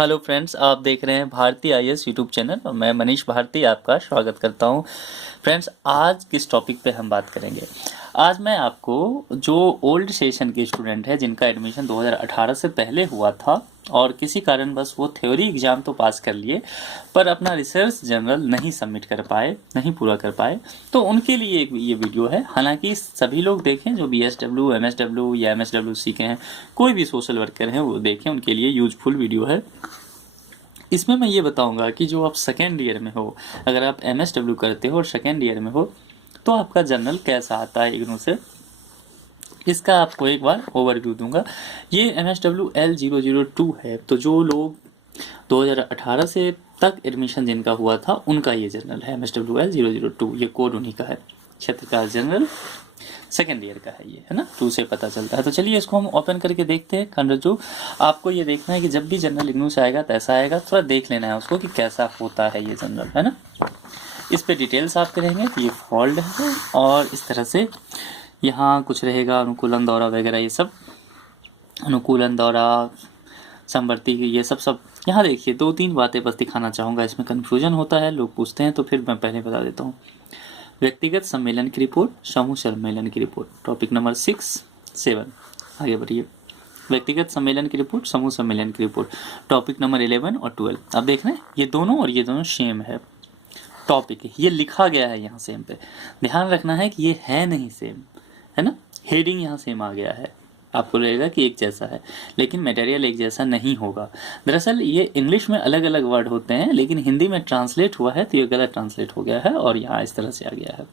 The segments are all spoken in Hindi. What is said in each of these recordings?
हेलो फ्रेंड्स, आप देख रहे हैं भारती आईएएस यूट्यूब चैनल और मैं मनीष भारती आपका स्वागत करता हूं। फ्रेंड्स, आज किस टॉपिक पे हम बात करेंगे? आज मैं आपको जो ओल्ड सेशन के स्टूडेंट हैं जिनका एडमिशन 2018 से पहले हुआ था और किसी कारणवश वो थ्योरी एग्ज़ाम तो पास कर लिए पर अपना रिसर्च जर्नल नहीं सबमिट कर पाए, नहीं पूरा कर पाए, तो उनके लिए ये वीडियो है। हालांकि सभी लोग देखें जो बीएसडब्ल्यू, एमएसडब्ल्यू या एमएसडब्ल्यू के हैं, कोई भी सोशल वर्कर हैं वो देखें, उनके लिए यूजफुल वीडियो है। इसमें मैं ये बताऊंगा कि जो आप सेकेंड ईयर में हो, अगर आप एमएसडब्ल्यू करते हो और सेकेंड ईयर में हो तो आपका जर्नल कैसा आता है इग्नू से, इसका आपको एक बार ओवरव्यू दूंगा। ये MSW L002 है, तो जो लोग 2018 से तक एडमिशन जिनका हुआ था उनका ये जर्नल है MSW L002। ये कोड उन्हीं का है, क्षेत्रकाल जनरल सेकेंड ईयर का है ये, है ना, 2 से पता चलता है। तो चलिए इसको हम ओपन करके देखते हैं। खंडजू, आपको ये देखना है कि जब भी जनरल इग्नू से आएगा तो ऐसा आएगा, थोड़ा देख लेना है उसको कि कैसा होता है ये जनरल, है ना। इस पे डिटेल्स आपके रहेंगे तो ये फोल्ड है और इस तरह से यहाँ कुछ रहेगा, अनुकूलन दौरा वगैरह, ये सब अनुकूलन दौरा, समवर्ती, ये सब यहाँ देखिए। 2-3 बातें बस दिखाना चाहूँगा, इसमें कन्फ्यूजन होता है, लोग पूछते हैं तो फिर मैं पहले बता देता हूँ। व्यक्तिगत सम्मेलन की रिपोर्ट, समूह सम्मेलन की रिपोर्ट, टॉपिक नंबर 6-7, आगे बढ़िए। व्यक्तिगत सम्मेलन की रिपोर्ट, समूह सम्मेलन की रिपोर्ट, टॉपिक नंबर 11 और 12। अब देख रहे हैं ये दोनों और ये दोनों सेम है टॉपिक, ये लिखा गया है यहाँ सेम पे। ध्यान रखना है कि ये है नहीं सेम, है ना। हेडिंग यहाँ सेम आ गया है, आपको लगेगा कि एक जैसा है, लेकिन मटेरियल एक जैसा नहीं होगा। दरअसल ये इंग्लिश में अलग अलग वर्ड होते हैं, लेकिन हिंदी में ट्रांसलेट हुआ है तो ये गलत ट्रांसलेट हो गया है और यहाँ इस तरह से आ गया है।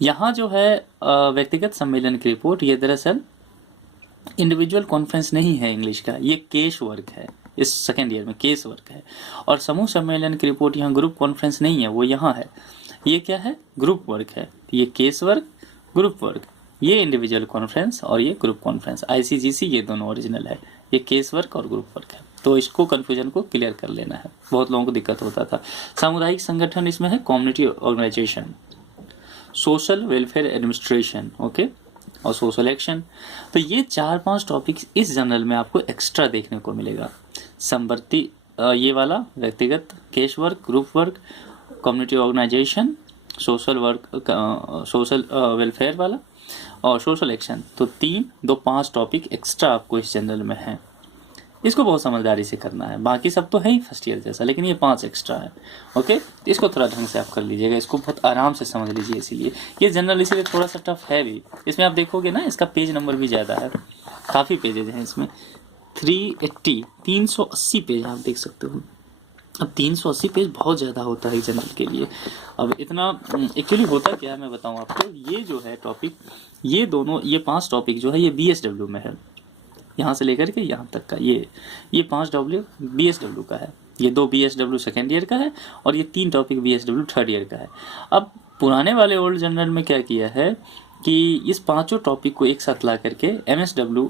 यहाँ जो है व्यक्तिगत सम्मेलन की रिपोर्ट, ये दरअसल इंडिविजुअल कॉन्फ्रेंस नहीं है इंग्लिश का, ये केस वर्क है, इस सेकेंड ईयर में केस वर्क है। और समूह सम्मेलन की रिपोर्ट यहाँ ग्रुप कॉन्फ्रेंस नहीं है, वो यहाँ है। ये क्या है? ग्रुप वर्क है। ये केस वर्क, ग्रुप वर्क, ये इंडिविजुअल कॉन्फ्रेंस और ये ग्रुप कॉन्फ्रेंस, ICGC, ये दोनों ओरिजिनल है। ये केस वर्क और ग्रुप वर्क है, तो इसको कन्फ्यूजन को क्लियर कर लेना है, बहुत लोगों को दिक्कत होता था। सामुदायिक संगठन इसमें है, community organisation, social welfare administration, okay, और सोशल एक्शन। तो ये 4-5 टॉपिक्स इस जर्नल में आपको एक्स्ट्रा देखने को मिलेगा। समवर्ती, ये वाला व्यक्तिगत, case work, group work, community organisation, social work, social welfare वाला और सोशल एक्शन, तो 3-5 टॉपिक एक्स्ट्रा आपको इस जनरल में है। इसको बहुत समझदारी से करना है, बाकी सब तो है ही फर्स्ट ईयर जैसा, लेकिन ये 5 एक्स्ट्रा है, ओके। इसको थोड़ा ढंग से आप कर लीजिएगा, इसको बहुत आराम से समझ लीजिए। इसीलिए ये जनरल इसीलिए थोड़ा सा टफ है भी। इसमें आप देखोगे ना, इसका पेज नंबर भी ज़्यादा है, काफ़ी पेजेज हैं इसमें, 380 पेज आप देख सकते हो। अब 380 पेज बहुत ज़्यादा होता है जनरल के लिए। अब इतना एक्चुअली होता क्या है मैं बताऊं आपको। ये जो है टॉपिक, ये दोनों, ये 5 टॉपिक जो है ये BSW में है, यहाँ से लेकर के यहाँ तक का, ये 5 BSW का है। ये 2 BSW सेकेंड ईयर का है और ये 3 टॉपिक BSW थर्ड ईयर का है। अब पुराने वाले ओल्ड जनरल में क्या किया है कि इस 5 टॉपिक को एक साथ ला करके MSW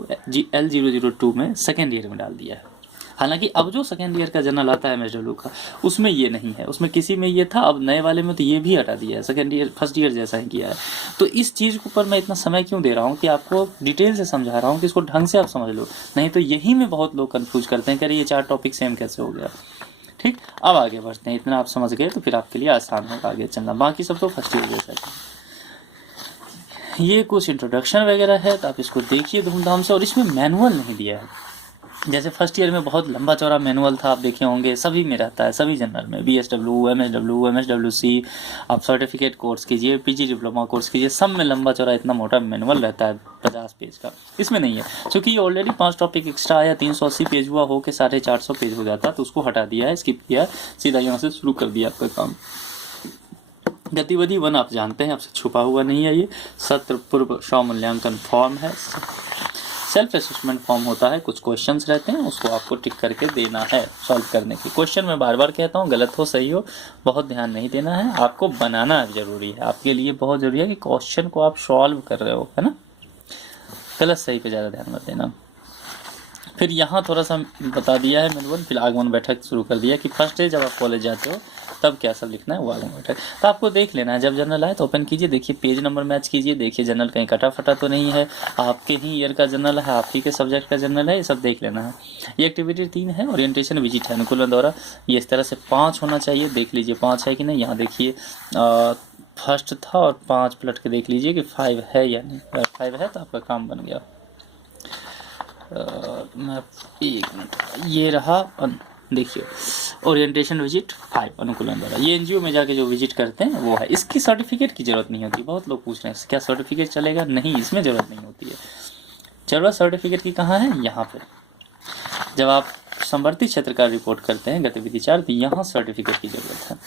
L002 में सेकेंड ईयर में डाल दिया है। हालांकि अब जो सेकेंड ईयर का जनरल आता है MSW का, उसमें ये नहीं है, उसमें किसी में ये था, अब नए वाले में तो ये भी हटा दिया है, सेकेंड ईयर फर्स्ट ईयर जैसा ही किया है। तो इस चीज़ के ऊपर मैं इतना समय क्यों दे रहा हूँ कि आपको डिटेल से समझा रहा हूँ कि इसको ढंग से आप समझ लो, नहीं तो यही में बहुत लोग कन्फ्यूज करते हैं कि अरे ये 4 टॉपिक सेम कैसे हो गया। ठीक, अब आगे बढ़ते हैं। इतना आप समझ गए तो फिर आपके लिए आसान होगा आगे चलना, बाकी सब तो फर्स्ट ईयर जैसा है। ये कुछ इंट्रोडक्शन वगैरह है, तो आप इसको देखिए धूमधाम से। और इसमें मैनुअल नहीं दिया है, जैसे फर्स्ट ईयर में बहुत लंबा चौड़ा मैनुअल था, आप देखे होंगे, सभी में रहता है, सभी जनरल में, BSW, MSW, MSWC, आप सर्टिफिकेट कोर्स कीजिए, PG डिप्लोमा कोर्स कीजिए, सब में लंबा चौड़ा इतना मोटा मैनुअल रहता है 50 पेज का। इसमें नहीं है, क्योंकि ये ऑलरेडी 5 टॉपिक एक्स्ट्रा आया, 380 पेज हुआ, हो के 450 पेज हो जाता, तो उसको हटा दिया है, स्किप किया, सीधा यहाँ से शुरू कर दिया आपका काम। गतिविधि 1 आप जानते हैं, आपसे छुपा हुआ नहीं है। ये सत्र पूर्व स्वमूल्यांकन फॉर्म है, सेल्फ असेसमेंट फॉर्म होता है, कुछ क्वेश्चंस रहते हैं, उसको आपको टिक करके देना है सॉल्व करने के। क्वेश्चन मैं बार बार कहता हूँ, गलत हो सही हो बहुत ध्यान नहीं देना है, आपको बनाना जरूरी है, आपके लिए बहुत जरूरी है कि क्वेश्चन को आप सॉल्व कर रहे हो, है ना। गलत सही पे ज़्यादा ध्यान मत देना। फिर यहाँ थोड़ा सा बता दिया है मैनुअल, फिर आगमन बैठक शुरू कर दिया कि फर्स्ट डे जब आप कॉलेज जाते हो तब क्या सब लिखना है वो आगे मैटर। तो आपको देख लेना है, जब जनरल आए तो ओपन कीजिए, देखिए पेज नंबर मैच कीजिए, देखिए जनरल कहीं कटा फटा तो नहीं है, आपके ही ईयर का जनरल है, आप ही के सब्जेक्ट का जनरल है, ये सब देख लेना है। ये एक्टिविटी 3 है, ओरिएंटेशन विजिट है अनुकूलन दौरा, ये इस तरह से 5 होना चाहिए, देख लीजिए 5 है कि नहीं। यहाँ देखिए फर्स्ट था और 5 पलट के देख लीजिए कि 5 है या नहीं। अगर 5 है तो आपका काम बन गया। मैं 1 मिनट, ये रहा, देखिए ओरिएंटेशन विजिट 5 अनुकूलन द्वारा, ये एनजीओ में जाके जो विजिट करते हैं वो है। इसकी सर्टिफिकेट की ज़रूरत नहीं होती, बहुत लोग पूछ रहे हैं क्या सर्टिफिकेट चलेगा, नहीं इसमें ज़रूरत नहीं होती है। जरूरत सर्टिफिकेट की कहाँ है, यहाँ पे जब आप समवर्ती क्षेत्र का रिपोर्ट करते हैं गतिविधि 4, तो यहाँ सर्टिफिकेट की ज़रूरत है।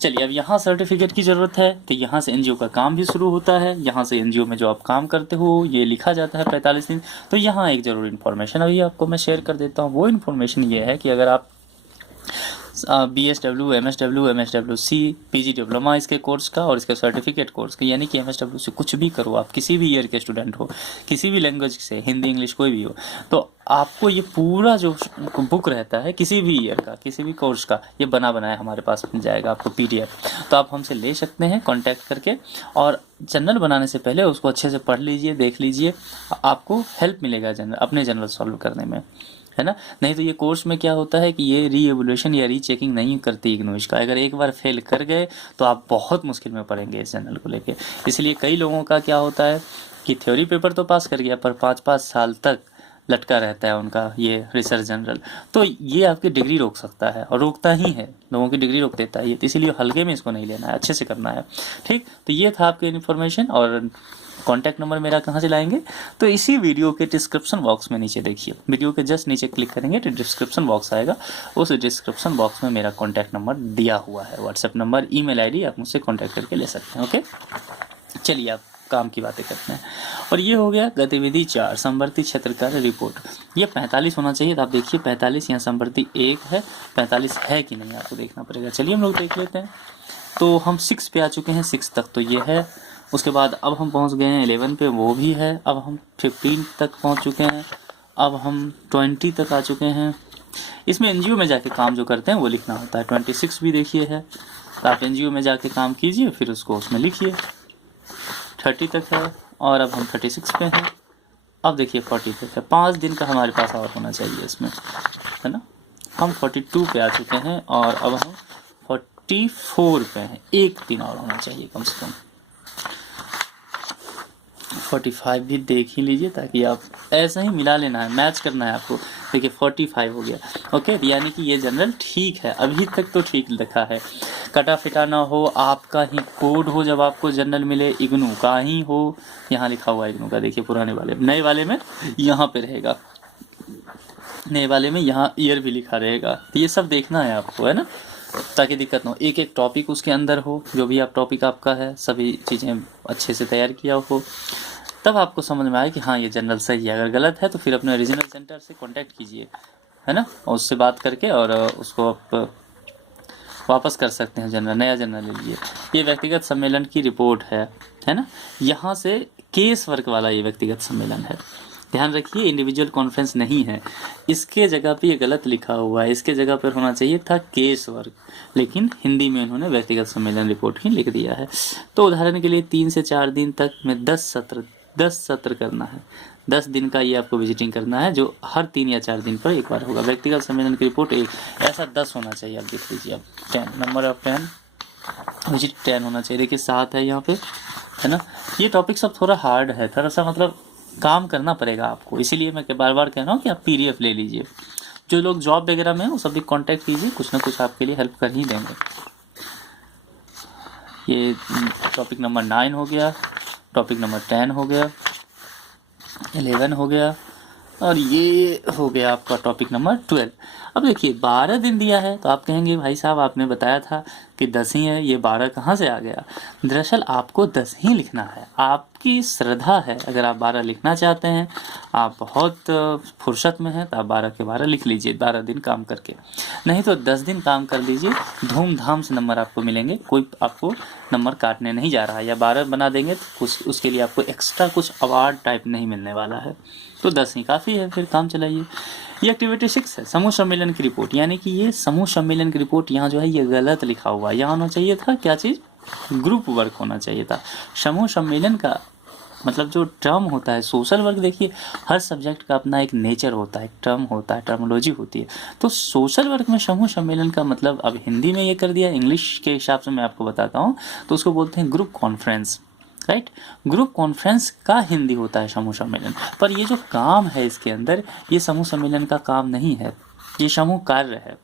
चलिए अब यहाँ सर्टिफिकेट की ज़रूरत है तो यहाँ से एनजीओ का काम भी शुरू होता है। यहाँ से एनजीओ में जो आप काम करते हो ये लिखा जाता है 45 दिन। तो यहाँ एक ज़रूरी इन्फॉर्मेशन अभी आपको मैं शेयर कर देता हूँ। वो इन्फॉर्मेशन ये है कि अगर आप BSW, MSW, MSWC, PG diploma इसके कोर्स का और इसके सर्टिफिकेट कोर्स का, यानी कि MSW से कुछ भी करो, आप किसी भी ईयर के स्टूडेंट हो, किसी भी लैंग्वेज से, हिंदी इंग्लिश कोई भी हो, तो आपको ये पूरा जो बुक रहता है किसी भी ईयर का, किसी भी कोर्स का, ये बना बनाया हमारे पास मिल जाएगा आपको PDF। तो आप हमसे ले सकते हैं कॉन्टैक्ट करके, और जनरल बनाने से पहले उसको अच्छे से पढ़ लीजिए, देख लीजिए, आपको हेल्प मिलेगा अपने जनरल सॉल्व करने में, है ना। नहीं तो ये कोर्स में क्या होता है कि ये रीएवोल्यूशन या रीचेकिंग नहीं करती इग्नू का। अगर एक बार फेल कर गए तो आप बहुत मुश्किल में पड़ेंगे इस जनरल को लेके। इसलिए कई लोगों का क्या होता है कि थ्योरी पेपर तो पास कर गया पर 5-5 साल तक लटका रहता है उनका ये रिसर्च जनरल। तो ये आपकी डिग्री रोक सकता है, और रोकता ही है, लोगों की डिग्री रोक देता है ये। तो इसीलिए हल्के में इसको नहीं लेना है, अच्छे से करना है, ठीक। तो ये था आपकी इन्फॉर्मेशन। और कॉन्टैक्ट नंबर मेरा कहाँ से लाएंगे, तो इसी वीडियो के डिस्क्रिप्शन बॉक्स में नीचे देखिए, वीडियो के जस्ट नीचे क्लिक करेंगे तो डिस्क्रिप्शन बॉक्स आएगा। उस डिस्क्रिप्शन बॉक्स में मेरा कॉन्टैक्ट नंबर दिया हुआ है, व्हाट्सएप नंबर, ईमेल ID, आप मुझसे कॉन्टैक्ट करके ले सकते हैं। ओके, चलिए आप काम की बातें करते हैं। और ये हो गया गतिविधि 4 समवर्ती क्षेत्र का रिपोर्ट। ये 45 होना चाहिए, तो आप देखिए 45 यहाँ समवर्ती 1 है, 45 है कि नहीं आपको देखना पड़ेगा। चलिए हम लोग देख लेते हैं। तो हम 6 पे आ चुके हैं, 6 तक तो ये है। उसके बाद अब हम पहुंच गए हैं 11 पे, वो भी है। अब हम 15 तक पहुंच चुके हैं, अब हम 20 तक आ चुके हैं। इसमें एनजीओ में जाके काम जो करते हैं वो लिखना होता है। 26 भी देखिए है, तो आप एनजीओ में जाके काम कीजिए, फिर उसको उसमें लिखिए। 30 तक है, और अब हम 36 पे हैं। अब देखिए 40 तक है, 5 दिन का हमारे पास और होना चाहिए इसमें, है ना। हम 42 पे आ चुके हैं, और अब हम 44 पे हैं, 1 दिन और होना चाहिए कम से कम। 45 भी देख ही लीजिए, ताकि आप ऐसा ही मिला लेना है, मैच करना है आपको। देखिए 45 हो गया, ओके। यानी कि ये जनरल ठीक है, अभी तक तो ठीक लिखा है। कटा फिटा ना हो, आपका ही कोड हो, जब आपको जनरल मिले इग्नू का ही हो। यहाँ लिखा हुआ है इग्नू का, देखिए पुराने वाले, नए वाले में यहाँ पे रहेगा, नए वाले में यहाँ ईयर भी लिखा रहेगा। तो ये सब देखना है आपको, है ना, ताकि दिक्कत ना हो। एक एक टॉपिक उसके अंदर हो, जो भी आप टॉपिक आपका है, सभी चीज़ें अच्छे से तैयार किया हो, तब आपको समझ में आए कि हाँ ये जनरल सही है। अगर गलत है तो फिर अपने रीजनल सेंटर से कांटेक्ट कीजिए, है ना, और उससे बात करके और उसको आप वापस कर सकते हैं, जनरल, नया जनरल ले लीजिए। ये व्यक्तिगत सम्मेलन की रिपोर्ट है ना। यहाँ से केस वर्क वाला ये व्यक्तिगत सम्मेलन है, ध्यान रखिए, इंडिविजुअल कॉन्फ्रेंस नहीं है। इसके जगह पे ये गलत लिखा हुआ है, इसके जगह पर होना चाहिए था केस वर्क, लेकिन हिंदी में इन्होंने व्यक्तिगत सम्मेलन रिपोर्ट ही लिख दिया है। तो उदाहरण के लिए 3 से 4 दिन तक में 10 सत्र करना है। 10 दिन का ये आपको विजिटिंग करना है, जो हर 3 या 4 दिन पर एक बार होगा। व्यक्तिगत सम्मेलन की रिपोर्ट ऐसा 10 होना चाहिए। आप देख लीजिए, आप 10 नंबर ऑफ 10 विजिट 10 होना चाहिए। देखिए 7 है यहाँ पे, है ना। ये टॉपिक सब थोड़ा हार्ड है, थोड़ा सा मतलब काम करना पड़ेगा आपको, इसीलिए मैं बार बार कह रहा हूँ कि आप PDF ले लीजिए। जो लोग जॉब वगैरह में हैं वो सभी कांटेक्ट कीजिए, कुछ ना कुछ आपके लिए हेल्प कर ही देंगे। ये टॉपिक नंबर 9 हो गया, टॉपिक नंबर 10 हो गया, 11 हो गया, और ये हो गया आपका टॉपिक नंबर 12। अब देखिए 12 दिन दिया है, तो आप कहेंगे भाई साहब आपने बताया था कि 10 ही है, ये 12 कहाँ से आ गया। दरअसल आपको 10 ही लिखना है, आपकी श्रद्धा है। अगर आप 12 लिखना चाहते हैं, आप बहुत फुर्सत में हैं, तो आप 12 के 12 लिख लीजिए 12 दिन काम करके। नहीं तो 10 दिन काम कर लीजिए, धूमधाम से नंबर आपको मिलेंगे, कोई आपको नंबर काटने नहीं जा रहा है। या 12 बना देंगे तो उसके लिए आपको एक्स्ट्रा कुछ अवार्ड टाइप नहीं मिलने वाला है। तो 10 ही काफ़ी है, फिर काम चलाइए। ये एक्टिविटी 6 है, समूह सम्मेलन की रिपोर्ट, यानी कि ये समूह सम्मेलन की रिपोर्ट यहाँ जो है ये गलत लिखा हुआ है, यहाँ होना चाहिए था क्या चीज़, ग्रुप वर्क होना चाहिए था। समूह सम्मेलन का मतलब जो टर्म होता है सोशल वर्क, देखिए हर सब्जेक्ट का अपना एक नेचर होता है, एक टर्म होता है, टर्मोलॉजी होती है। तो सोशल वर्क में समूह सम्मेलन का मतलब अब हिंदी में ये कर दिया, इंग्लिश के हिसाब से मैं आपको बताता हूँ, तो उसको बोलते हैं group conference, right. Group conference का हिंदी होता है समूह सम्मेलन। पर ये जो काम है इसके अंदर, ये समूह सम्मेलन का काम नहीं है, ये समूह कार्य है।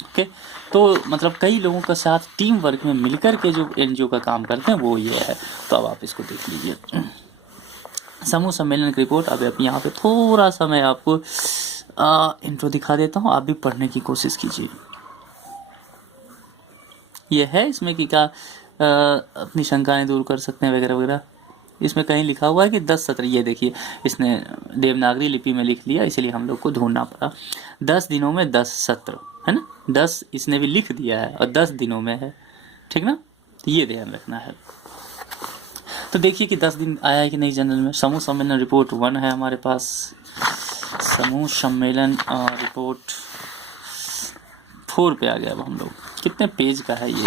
ओके, तो मतलब कई लोगों के साथ टीम वर्क में मिलकर के जो एनजीओ का काम करते हैं वो ये है। तो अब आप इसको देख लीजिए, समूह सम्मेलन की रिपोर्ट। अब यहाँ पे थोड़ा सा मैं आपको इंट्रो दिखा देता हूँ, आप भी पढ़ने की कोशिश कीजिए। ये है इसमें कि क्या अपनी शंकाएं दूर कर सकते हैं वगैरह वगैरह। इसमें कहीं लिखा हुआ है कि 10 सत्र, ये देखिए इसने देवनागरी लिपि में लिख लिया, इसलिए हम लोग को ढूंढना पड़ा। 10 दिनों में 10 सत्र है ना, 10 इसने भी लिख दिया है और 10 दिनों में है, ठीक ना, तो ये ध्यान रखना है। तो देखिए कि 10 दिन आया है कि नहीं जनरल में। समूह सम्मेलन रिपोर्ट 1 है हमारे पास, समूह सम्मेलन रिपोर्ट 4 पे आ गया। अब हम लोग कितने पेज का है ये,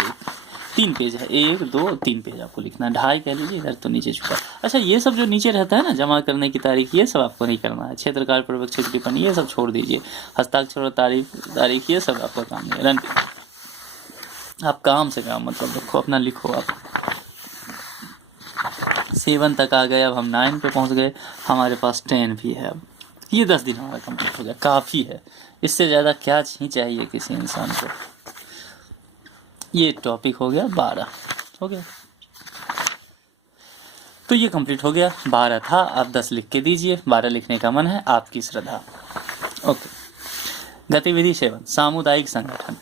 3 पेज है, 1 2 3 पेज आपको लिखना है, 2.5 कह लीजिए, इधर तो नीचे छुपा। अच्छा ये सब जो नीचे रहता है ना, जमा करने की तारीख, ये सब आपको नहीं करना है। क्षेत्रकाल पर्यवेक्षक टिप्पणी ये सब छोड़ दीजिए, हस्ताक्षर और तारीख ये सब आपका काम नहीं है। आप काम से काम मतलब रखो, अपना लिखो। आप 7 तक आ गए, अब हम 9 पे पहुंच गए, हमारे पास 10 भी है। अब ये 10 दिन हमारा कंप्लीट हो गया, काफ़ी है, इससे ज़्यादा क्या ही चाहिए किसी इंसान को। ये टॉपिक हो गया 12, हो गया, तो ये कंप्लीट हो गया। 12 था, आप 10 लिख के दीजिए, 12 लिखने का मन है, आपकी श्रद्धा। ओके, गतिविधि 7 सामुदायिक संगठन।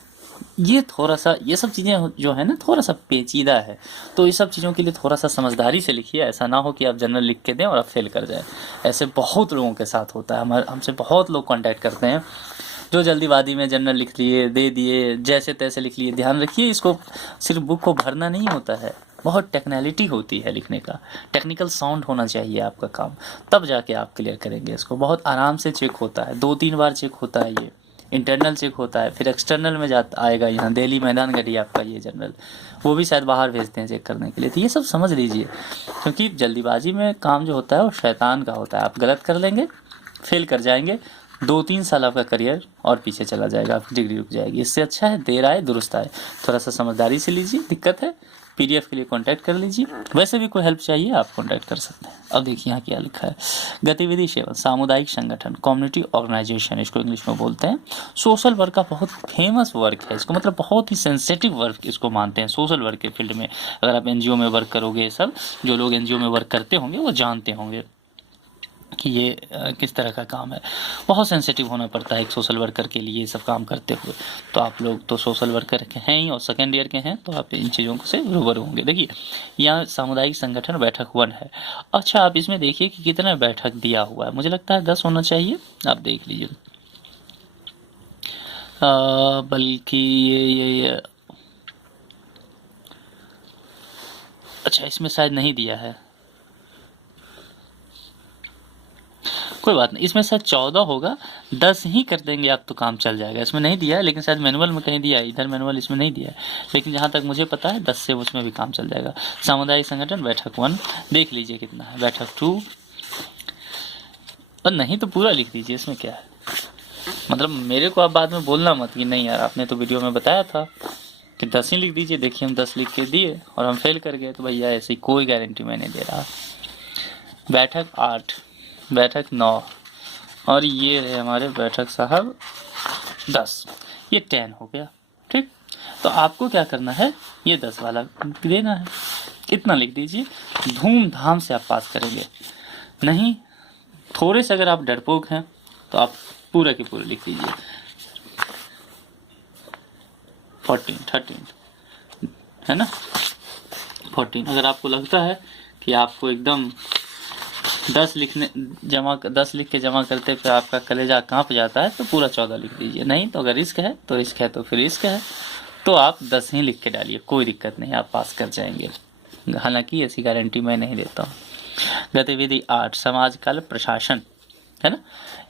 ये थोड़ा सा, ये सब चीज़ें जो है ना थोड़ा सा पेचीदा है, तो ये सब चीज़ों के लिए थोड़ा सा समझदारी से लिखिए। ऐसा ना हो कि आप जनरल लिख के दें और आप फेल कर जाए। ऐसे बहुत लोगों के साथ होता है, हमसे बहुत लोग कांटेक्ट करते हैं जो जल्दीबाजी में जनरल लिख लिए, दे दिए, जैसे तैसे लिख लिए। ध्यान रखिए, इसको सिर्फ बुक को भरना नहीं होता है, बहुत टेक्निकलिटी होती है लिखने का, टेक्निकल साउंड होना चाहिए आपका काम, तब जाके आप क्लियर करेंगे इसको। बहुत आराम से चेक होता है, 2-3 बार चेक होता है, ये इंटरनल चेक होता है, फिर एक्सटर्नल में जाता आएगा, यहाँ दिल्ली मैदान गढ़ी आपका ये जनरल, वो भी शायद बाहर भेजते हैं चेक करने के लिए। तो ये सब समझ लीजिए, क्योंकि जल्दीबाजी में काम जो होता है वो शैतान का होता है। आप गलत कर लेंगे, फेल कर जाएंगे, 2-3 साल आपका करियर और पीछे चला जाएगा, आपकी डिग्री रुक जाएगी। इससे अच्छा है देर आए दुरुस्त आए, थोड़ा सा समझदारी से लीजिए। दिक्कत है पीडीएफ के लिए कांटेक्ट कर लीजिए, वैसे भी कोई हेल्प चाहिए आप कांटेक्ट कर सकते हैं। अब देखिए यहाँ क्या लिखा है, गतिविधि 7 सामुदायिक संगठन, कम्युनिटी ऑर्गेनाइजेशन इसको इंग्लिश में बोलते हैं। सोशल वर्क का बहुत फेमस वर्क है इसको, मतलब बहुत ही सेंसिटिव वर्क इसको मानते हैं सोशल वर्क के फील्ड में। अगर आप एनजीओ में वर्क करोगे, सब जो लोग एनजीओ में वर्क करते होंगे वो जानते होंगे कि ये किस तरह का काम है। बहुत सेंसिटिव होना पड़ता है एक सोशल वर्कर के लिए ये सब काम करते हुए। तो आप लोग तो सोशल वर्कर के हैं ही और सेकेंड ईयर के हैं, तो आप इन चीज़ों से रूबरू होंगे। देखिए यहाँ सामुदायिक संगठन बैठक 1 है। अच्छा आप इसमें देखिए कि कितना बैठक दिया हुआ है, मुझे लगता है 10 होना चाहिए, आप देख लीजिए। बल्कि ये अच्छा इसमें शायद नहीं दिया है, कोई बात नहीं, इसमें शायद 14 होगा, 10 ही कर देंगे आप तो काम चल जाएगा। इसमें नहीं दिया है, लेकिन शायद मैनुअल में कहीं दिया है, इधर मैनुअल इसमें नहीं दिया है, लेकिन जहाँ तक मुझे पता है 10 से उसमें भी काम चल जाएगा। सामुदायिक संगठन बैठक 1 देख लीजिए कितना है, बैठक 2 और नहीं तो पूरा लिख दीजिए, इसमें क्या है। मतलब मेरे को आप बाद में बोलना मत कि नहीं यार आपने तो वीडियो में बताया था कि 10 ही लिख दीजिए। देखिए हम 10 लिख के दिए और हम फेल कर गए, तो भैया ऐसी कोई गारंटी मैं नहीं दे रहा। बैठक 8, बैठक 9 और ये रहे हमारे बैठक साहब 10, ये 10 हो गया। ठीक, तो आपको क्या करना है, ये 10 वाला देना है, इतना लिख दीजिए, धूमधाम से आप पास करेंगे। नहीं थोड़े से अगर आप डरपोक हैं तो आप पूरे के पूरे लिख दीजिए। 14, 13 है ना, 14। अगर आपको लगता है कि आपको एकदम 10 लिख के जमा करते फिर आपका कलेजा कांप जाता है, तो पूरा 14 लिख दीजिए। नहीं तो अगर रिस्क है तो रिस्क है, तो फिर रिस्क है तो आप 10 ही लिख के डालिए, कोई दिक्कत नहीं, आप पास कर जाएंगे। हालांकि ऐसी गारंटी मैं नहीं देता हूँ। गतिविधि 8 समाज कल प्रशासन, है ना।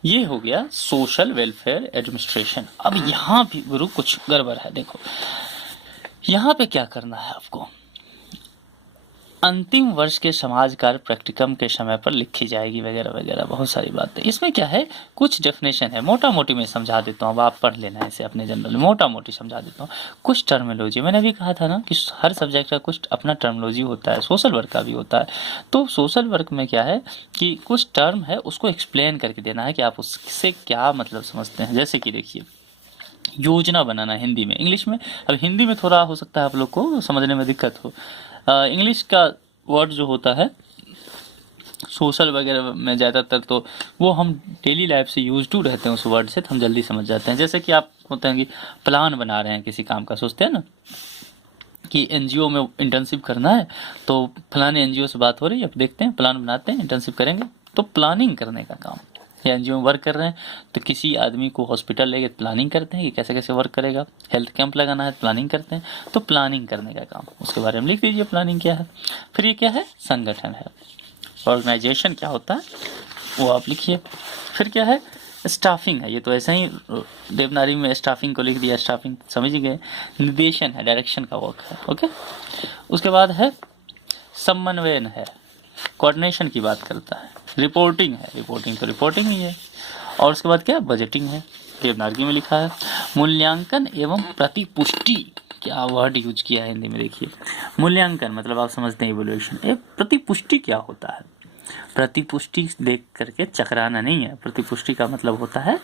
ये हो गया सोशल वेलफेयर एडमिनिस्ट्रेशन। अब यहाँ भी गुरु कुछ गड़बड़ है, देखो यहाँ पे क्या करना है आपको, अंतिम वर्ष के समाज कार्य प्रैक्टिकम के समय पर लिखी जाएगी वगैरह वगैरह, बहुत सारी बातें। इसमें क्या है, कुछ डेफिनेशन है, मोटा मोटी मैं समझा देता हूँ, अब आप पढ़ लेना है इसे अपने जनरल, मोटा मोटी समझा देता हूँ। कुछ टर्मिनोलॉजी, मैंने अभी कहा था ना कि हर सब्जेक्ट का कुछ अपना टर्मिनोलॉजी होता है, सोशल वर्क का भी होता है। तो सोशल वर्क में क्या है कि कुछ टर्म है उसको एक्सप्लेन करके देना है कि आप उससे क्या मतलब समझते हैं। जैसे कि देखिए, योजना बनाना हिंदी में, इंग्लिश में, अब हिंदी में थोड़ा हो सकता है आप लोग को समझने में दिक्कत हो। इंग्लिश का वर्ड जो होता है सोशल वगैरह में ज़्यादातर, तो वो हम डेली लाइफ से यूज टू रहते हैं उस वर्ड से, तो हम जल्दी समझ जाते हैं। जैसे कि आप होते हैं कि प्लान बना रहे हैं किसी काम का, सोचते हैं ना कि एनजीओ में इंटर्नशिप करना है, तो फलाने एनजीओ से बात हो रही है, अब देखते हैं, प्लान बनाते हैं, इंटर्नशिप करेंगे, तो प्लानिंग करने का काम। या एनजीओ में वर्क कर रहे हैं तो किसी आदमी को हॉस्पिटल लेके प्लानिंग करते हैं कि कैसे कैसे वर्क करेगा, हेल्थ कैंप लगाना है प्लानिंग करते हैं, तो प्लानिंग करने का काम, उसके बारे में लिख दीजिए प्लानिंग क्या है। फिर ये क्या है, संगठन है, ऑर्गेनाइजेशन क्या होता है वो आप लिखिए। फिर क्या है, स्टाफिंग है, ये तो ऐसे ही देवनागरी में स्टाफिंग को लिख दिया, स्टाफिंग समझ गए। निर्देशन है, डायरेक्शन का वर्क है, ओके। उसके बाद है समन्वयन है, कोऑर्डिनेशन की बात करता है। रिपोर्टिंग है, रिपोर्टिंग तो रिपोर्टिंग ही है। और उसके बाद क्या, बजटिंग है, देवनागरी में लिखा है। मूल्यांकन एवं प्रतिपुष्टि, क्या वर्ड यूज किया है हिंदी में, देखिए मूल्यांकन मतलब आप समझते हैं इवैल्यूएशन। प्रतिपुष्टि क्या होता है, प्रतिपुष्टि देख करके चकराना नहीं है, प्रतिपुष्टि का मतलब होता है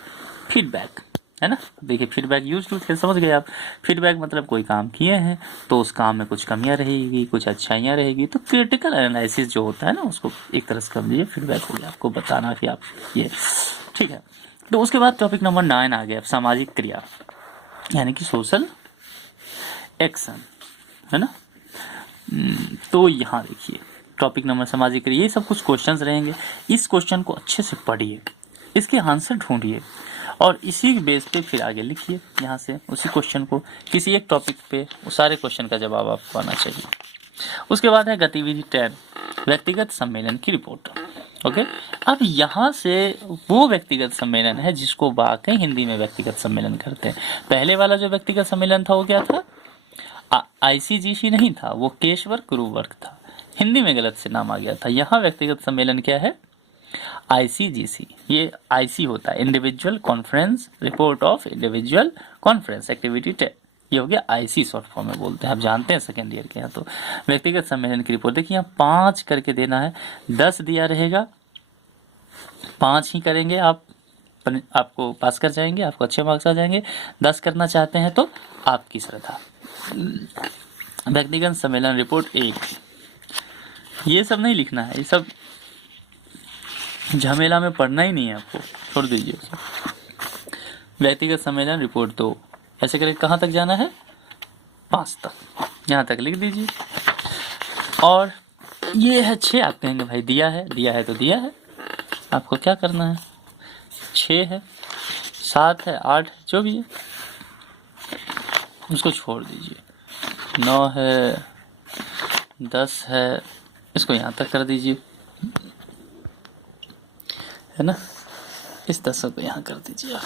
फीडबैक, है ना। देखिए फीडबैक यूज टू, फिर समझ गए आप। फीडबैक मतलब कोई काम किए हैं तो उस काम में कुछ कमियां रहेगी, कुछ अच्छाइयां रहेगी, तो क्रिटिकल एनालिसिस जो होता है ना, उसको एक तरह से कर दीजिए फीडबैक हो गया, आपको बताना कि आप ये ठीक है। तो उसके बाद टॉपिक नंबर 9 आ गया, सामाजिक क्रिया यानी कि सोशल एक्शन, है ना। तो यहाँ देखिए टॉपिक नंबर सामाजिक क्रिया, ये सब कुछ क्वेश्चंस रहेंगे। इस क्वेश्चन को अच्छे से पढ़िए, इसके आंसर ढूंढिए और इसी बेस पे फिर आगे लिखिए। यहाँ से उसी क्वेश्चन को किसी एक टॉपिक पे उस सारे क्वेश्चन का जवाब आपको आना चाहिए। उसके बाद है गतिविधि 10, व्यक्तिगत सम्मेलन की रिपोर्ट, ओके। अब यहाँ से वो व्यक्तिगत सम्मेलन है जिसको वाकई हिंदी में व्यक्तिगत सम्मेलन करते हैं। पहले वाला जो व्यक्तिगत सम्मेलन था वो क्या था, ICGC नहीं था, वो केशवर गुरु वर्ग था, हिंदी में गलत से नाम आ गया था। यहाँ व्यक्तिगत सम्मेलन क्या है, ICGC, ये IC होता है, individual conference report of individual conference activity 10, ये हो गया IC शॉर्ट फॉर्म में बोलते हैं, आप जानते हैं सेकेंड ईयर के यहाँ। तो व्यक्तिगत सम्मेलन की रिपोर्ट देखिए यहाँ 5 करके देना है, 10 दिया रहेगा, 5 ही करेंगे आप, आपको पास कर जाएंगे, आपको अच्छे मार्क्स आ जाएंगे। 10 करना चाहते हैं तो आपकी श्रद्धा। व्यक्तिगत सम्मेलन रिपोर्ट 1, ये सब नहीं लिखना है, ये सब झमेला में पढ़ना ही नहीं है आपको, छोड़ दीजिए। व्यक्तिगत सम्मेलन रिपोर्ट 2, ऐसे करके कहाँ तक जाना है, 5 तक, यहाँ तक लिख दीजिए। और ये है 6, आप कहेंगे भाई दिया है तो दिया है, आपको क्या करना है, 6 है, 7 है, 8 जो भी है उसको छोड़ दीजिए, 9 है, 10 है, इसको यहाँ तक कर दीजिए, है ना, इस 10 को यहाँ कर दीजिए।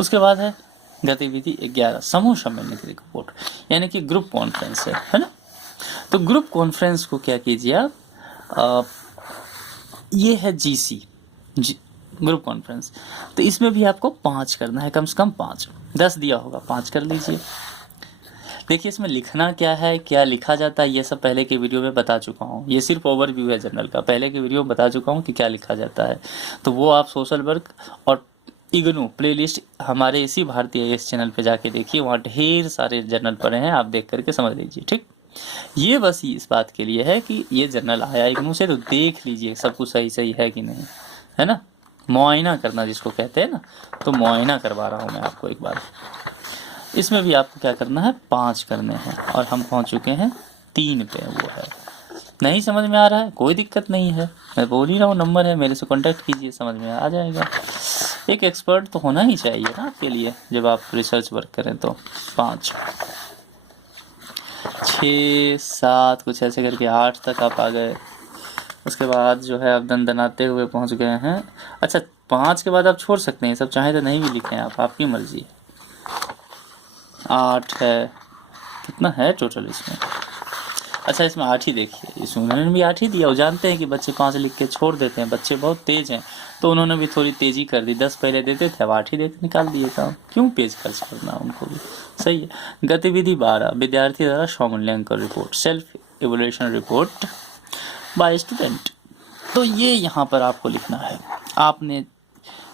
उसके बाद है गतिविधि 11, समूह सम्मेलन की रिपोर्ट यानी कि ग्रुप कॉन्फ्रेंस है ना। तो ग्रुप कॉन्फ्रेंस को क्या कीजिए आप, ये है GC ग्रुप कॉन्फ्रेंस, तो इसमें भी आपको 5 करना है, कम से कम 5, 10 दिया होगा 5 कर लीजिए। देखिए इसमें लिखना क्या है, क्या लिखा जाता है, ये सब पहले के वीडियो में बता चुका हूँ, ये सिर्फ ओवरव्यू है जनरल का, पहले के वीडियो में बता चुका हूँ कि क्या लिखा जाता है। तो वो आप सोशल वर्क और इग्नू प्लेलिस्ट हमारे इसी भारतीय IAS चैनल पे जाके देखिए, वहाँ ढेर सारे जर्नल पड़े हैं, आप देख करके समझ लीजिए, ठीक। ये बस इस बात के लिए है कि ये जर्नल आया इग्नू से, तो देख लीजिए सब कुछ सही सही है कि नहीं, है ना, मुआयना करना जिसको कहते हैं ना, तो मुआयना करवा रहा हूँ मैं आपको एक बार। इसमें भी आपको क्या करना है, 5 करने हैं, और हम पहुँच चुके हैं 3 पे, वो है नहीं समझ में आ रहा है, कोई दिक्कत नहीं है, मैं बोल ही रहा हूँ, नंबर है, मेरे से कांटेक्ट कीजिए, समझ में आ जाएगा। एक एक्सपर्ट तो होना ही चाहिए ना आपके लिए जब आप रिसर्च वर्क करें। तो 5, 6, 7 कुछ ऐसे करके 8 तक आप आ गए, उसके बाद जो है आप दनदनाते हुए पहुंच गए हैं। अच्छा 5 के बाद आप छोड़ सकते हैं, सब चाहे तो नहीं भी लिखें आप, आपकी मर्जी। 8 है, कितना है टोटल इसमें? अच्छा इसमें 8 ही देखिए, इसमें उन्होंने भी 8 ही दिया। और जानते हैं कि बच्चे 5 लिख के छोड़ देते हैं, बच्चे बहुत तेज हैं, तो उन्होंने भी थोड़ी तेजी कर दी। 10 पहले देते थे, अब 8 ही देके निकाल दिए काम। क्यों पेज खर्च करना उनको भी, सही है। गतिविधि 12, विद्यार्थी द्वारा स्वमूल्यांकन रिपोर्ट, self evolution report by student. तो ये यहाँ पर आपको लिखना है। आपने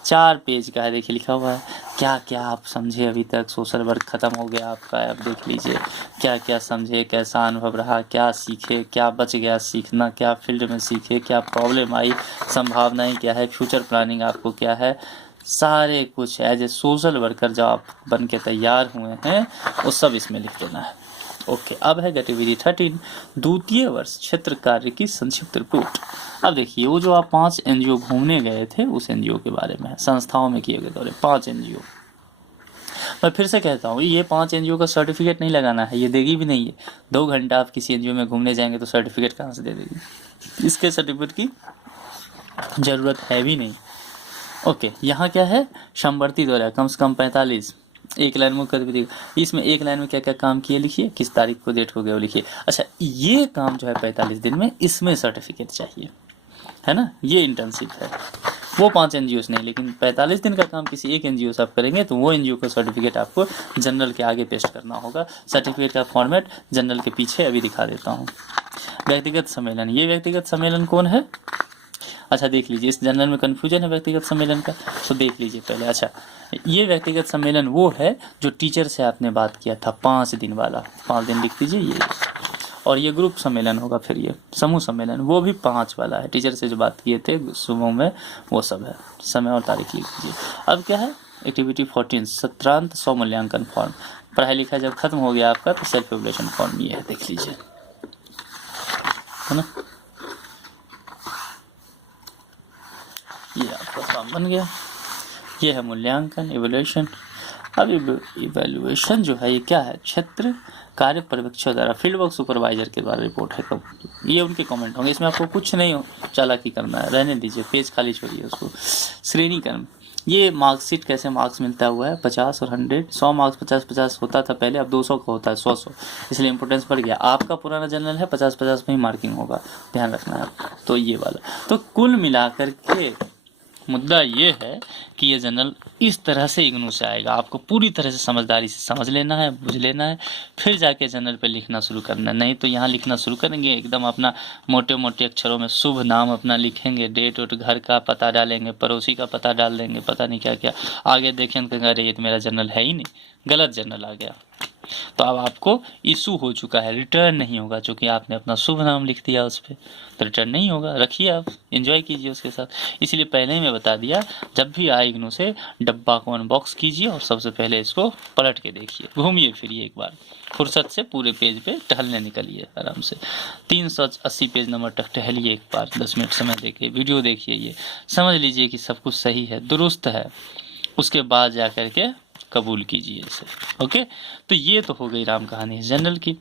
4 पेज का है, देखिए लिखा हुआ है क्या क्या आप समझे अभी तक। सोशल वर्क खत्म हो गया आपका, आप देख लीजिए क्या क्या समझे, कैसा अनुभव रहा, क्या सीखे, क्या बच गया सीखना, क्या फील्ड में सीखे, क्या प्रॉब्लम आई, संभावनाएं क्या है, फ्यूचर प्लानिंग आपको क्या है, सारे कुछ एज ए सोशल वर्कर जो आप बन के तैयार हुए हैं वो सब इसमें लिख देना है। ओके, अब है गतिविधि 13, द्वितीय वर्ष क्षेत्र कार्य की संक्षिप्त रिपोर्ट। अब देखिए वो जो आप 5 एनजीओ घूमने गए थे उस एनजीओ के बारे में है, संस्थाओं में किए गए दौरे 5 एनजीओ। मैं फिर से कहता हूँ ये 5 एनजीओ का सर्टिफिकेट नहीं लगाना है, ये देगी भी नहीं है। 2 घंटा आप किसी एनजीओ में घूमने जाएंगे तो सर्टिफिकेट कहाँ से दे देगी, इसके सर्टिफिकेट की ज़रूरत है भी नहीं। ओके, यहाँ क्या है, समवर्ती दौरा कम से कम 45, एक लाइन में कर भी, इसमें एक लाइन में क्या क्या काम किए लिखिए, किस तारीख को डेट हो गया वो लिखिए। अच्छा ये काम जो है 45 दिन में, इसमें सर्टिफिकेट चाहिए, है ना, ये इंटर्नशिप है। वो 5 एनजीओ नहीं, लेकिन 45 दिन का काम किसी एक एनजीओ से आप करेंगे तो वो एनजीओ का सर्टिफिकेट आपको जनरल के आगे पेस्ट करना होगा। सर्टिफिकेट का फॉर्मेट जनरल के पीछे अभी दिखा देता हूँ। व्यक्तिगत सम्मेलन, ये व्यक्तिगत सम्मेलन कौन है? अच्छा देख लीजिए, इस जनरल में कन्फ्यूजन है व्यक्तिगत सम्मेलन का, तो देख लीजिए पहले। अच्छा ये व्यक्तिगत सम्मेलन वो है जो टीचर से आपने बात किया था 5 दिन वाला, 5 दिन लिख दीजिए ये। और ये ग्रुप सम्मेलन होगा, फिर ये समूह सम्मेलन वो भी 5 वाला है, टीचर से जो बात किए थे समूह में वो सब है। समय और तारीख लिख दीजिए। अब क्या है एक्टिविटी 14, सत्रांत स्वमूल्यांकन फॉर्म। पढ़ाई लिखाई जब खत्म हो गया आपका तो सेल्फ इवैल्यूएशन फॉर्म ये है, देख लीजिए, है ना, ये आपका काम बन गया। ये है मूल्यांकन इवैल्यूएशन। अब इवैल्यूएशन जो है ये क्या है, क्षेत्र कार्य पर्यवेक्षक द्वारा फील्ड वर्क सुपरवाइजर के द्वारा रिपोर्ट है। कब ये उनके कमेंट होंगे, इसमें आपको कुछ नहीं चालाकी करना है, रहने दीजिए, पेज खाली छोड़िए उसको। श्रेणीकरण, ये मार्कशीट कैसे मार्क्स मिलता हुआ है 50 और 100, 100 मार्क्स 50-50 होता था पहले, अब 200 का होता है 100-100, इसलिए इंपोर्टेंस बढ़ गया। आपका पुराना जनरल है 50-50 में ही मार्किंग होगा, ध्यान रखना है आपको। तो ये वाला, तो कुल मिलाकर के मुद्दा ये है कि ये जनरल इस तरह से इग्नू से आएगा, आपको पूरी तरह से समझदारी से समझ लेना है, बुझ लेना है, फिर जाके जनरल पे लिखना शुरू करना है। नहीं तो यहाँ लिखना शुरू करेंगे एकदम अपना मोटे मोटे अक्षरों में शुभ नाम अपना लिखेंगे, डेट और घर का पता डालेंगे, पड़ोसी का पता डाल देंगे, पता नहीं क्या क्या, आगे देखें तो अरे ये तो मेरा जनरल है ही नहीं, गलत जनरल आ गया। तो अब आपको इशू हो चुका है, रिटर्न नहीं होगा, चूंकि आपने अपना शुभ नाम लिख दिया उस पर, तो रिटर्न नहीं होगा। रखिए आप, एंजॉय कीजिए उसके साथ। इसलिए पहले ही मैं बता दिया, जब भी आए इग्नू से डब्बा को अनबॉक्स कीजिए और सबसे पहले इसको पलट के देखिए, घूमिए फिरिए एक बार, फुर्सत से पूरे पेज पे टहलने निकलिए आराम से। 380 पेज नंबर तक टहलिए एक बार, 10 मिनट समय देके वीडियो देखिए, ये समझ लीजिए कि सब कुछ सही है, दुरुस्त है, उसके बाद जा कर के कबूल कीजिए इसे। ओके, तो ये तो हो गई राम कहानी जनरल की।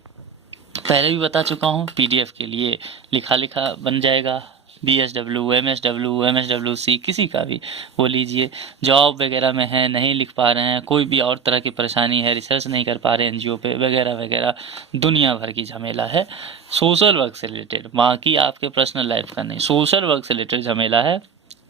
पहले भी बता चुका हूँ, पीडीएफ के लिए लिखा लिखा बन जाएगा, BSW, MSW, MSWC किसी का भी वो लीजिए। जॉब वगैरह में है, नहीं लिख पा रहे हैं, कोई भी और तरह की परेशानी है, रिसर्च नहीं कर पा रहे एनजीओ पे वगैरह वगैरह, दुनिया भर की झमेला है सोशल वर्क से रिलेटेड, बाकी आपके पर्सनल लाइफ का नहीं, सोशल वर्क से रिलेटेड झमेला है।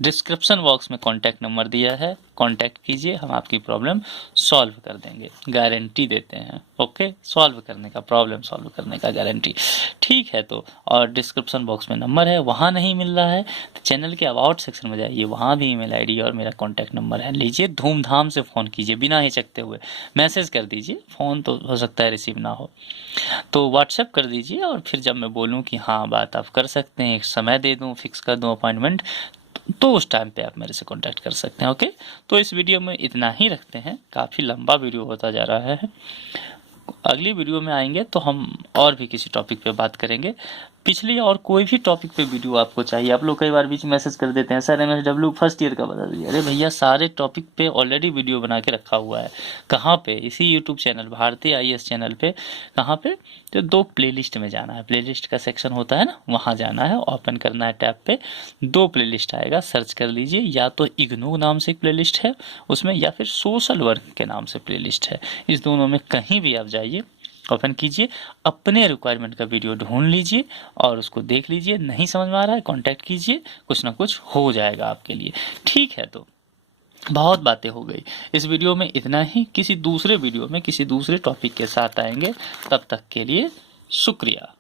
डिस्क्रिप्शन बॉक्स में कॉन्टैक्ट नंबर दिया है, कॉन्टैक्ट कीजिए, हम आपकी प्रॉब्लम सॉल्व कर देंगे, गारंटी देते हैं। ओके, सॉल्व करने का, प्रॉब्लम सॉल्व करने का गारंटी, ठीक है। तो और डिस्क्रिप्शन बॉक्स में नंबर है, वहाँ नहीं मिल रहा है तो चैनल के अबाउट सेक्शन में जाइए, वहाँ भी ईमेल आईडी और मेरा कॉन्टैक्ट नंबर है, लीजिए, धूमधाम से फ़ोन कीजिए, बिना हिचकते हुए मैसेज कर दीजिए, फ़ोन तो हो सकता है रिसीव ना हो, तो व्हाट्सएप कर दीजिए, और फिर जब मैं बोलूँ कि हाँ बात आप कर सकते हैं, एक समय दे दूँ, फिक्स कर दूँ अपॉइंटमेंट, तो उस टाइम पे आप मेरे से कांटेक्ट कर सकते हैं। ओके, तो इस वीडियो में इतना ही रखते हैं, काफ़ी लंबा वीडियो होता जा रहा है। अगली वीडियो में आएंगे तो हम और भी किसी टॉपिक पे बात करेंगे। पिछली और कोई भी टॉपिक पे वीडियो आपको चाहिए, आप लोग कई बार बीच में मैसेज कर देते हैं सर MSW फर्स्ट ईयर का बता दीजिए। अरे भैया सारे टॉपिक पे ऑलरेडी वीडियो बना के रखा हुआ है। कहाँ पे? इसी YouTube channel Bharati IAS channel पे। कहाँ पे? तो 2 प्लेलिस्ट में जाना है, प्लेलिस्ट का सेक्शन होता है ना, वहाँ जाना है, ओपन करना है टैब पे, 2 प्लेलिस्ट आएगा, सर्च कर लीजिए। या तो इग्नू नाम से एक प्लेलिस्ट है उसमें, या फिर सोशल वर्क के नाम से प्लेलिस्ट है। इस दोनों में कहीं भी आप जाइए, ओपन कीजिए, अपने रिक्वायरमेंट का वीडियो ढूंढ लीजिए और उसको देख लीजिए। नहीं समझ में आ रहा है कांटेक्ट कीजिए, कुछ ना कुछ हो जाएगा आपके लिए। ठीक है, तो बहुत बातें हो गई इस वीडियो में, इतना ही। किसी दूसरे वीडियो में किसी दूसरे टॉपिक के साथ आएंगे, तब तक के लिए शुक्रिया।